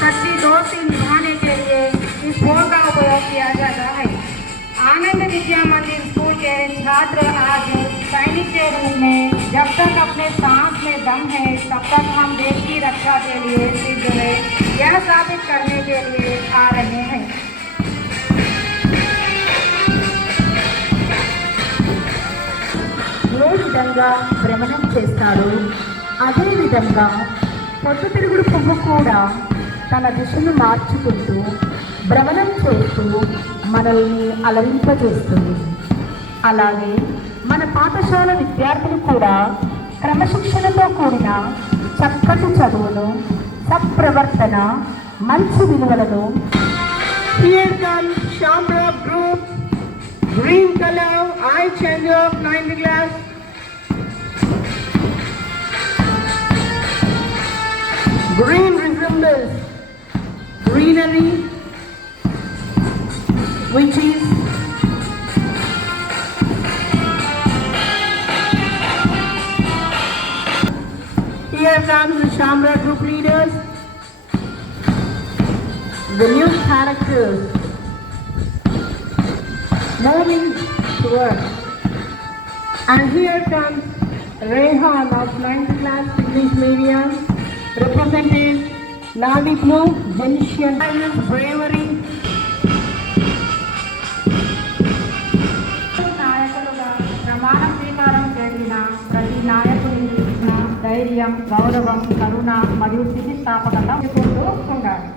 सच्ची दोस्ती निभाने के लिए इस बोर्ड का उपयोग किया जाता है। आनंद विद्या मंदिर स्कूल के छात्र आज सैनिक के रूप में जब तक अपने सांस में दम है तब तक हम देश की रक्षा के लिए सिद्ध है, यह साबित करने के लिए आ रहे हैं। ఏ విధంగా భ్రమణం చేస్తాడో అదే విధంగా పొద్దుతిరుగుడు పువ్వు కూడా తన దిశను మార్చుకుంటూ భ్రమణం చేస్తూ మనల్ని అలరింపజేస్తుంది. అలాగే మన పాఠశాల విద్యార్థులు కూడా క్రమశిక్షణతో కూడిన చక్కటి చదువును, సత్ప్రవర్తన, మంచి విలువలను Here comes Shamrab Group, green color, eye changer of 9th class. Green resembles greenery, which is here comes the Shamra group leaders, the new characters moving to work. And here comes Rehan of 9th class English medium, representing navy blue, Venetian bravery. నాయకులుగా ప్రమాణ స్వీకారం చేసిన ప్రతి నాయకునికి ధైర్యం, గౌరవం, కరుణ మరియు స్థితిస్థాపకత ఉండాలి.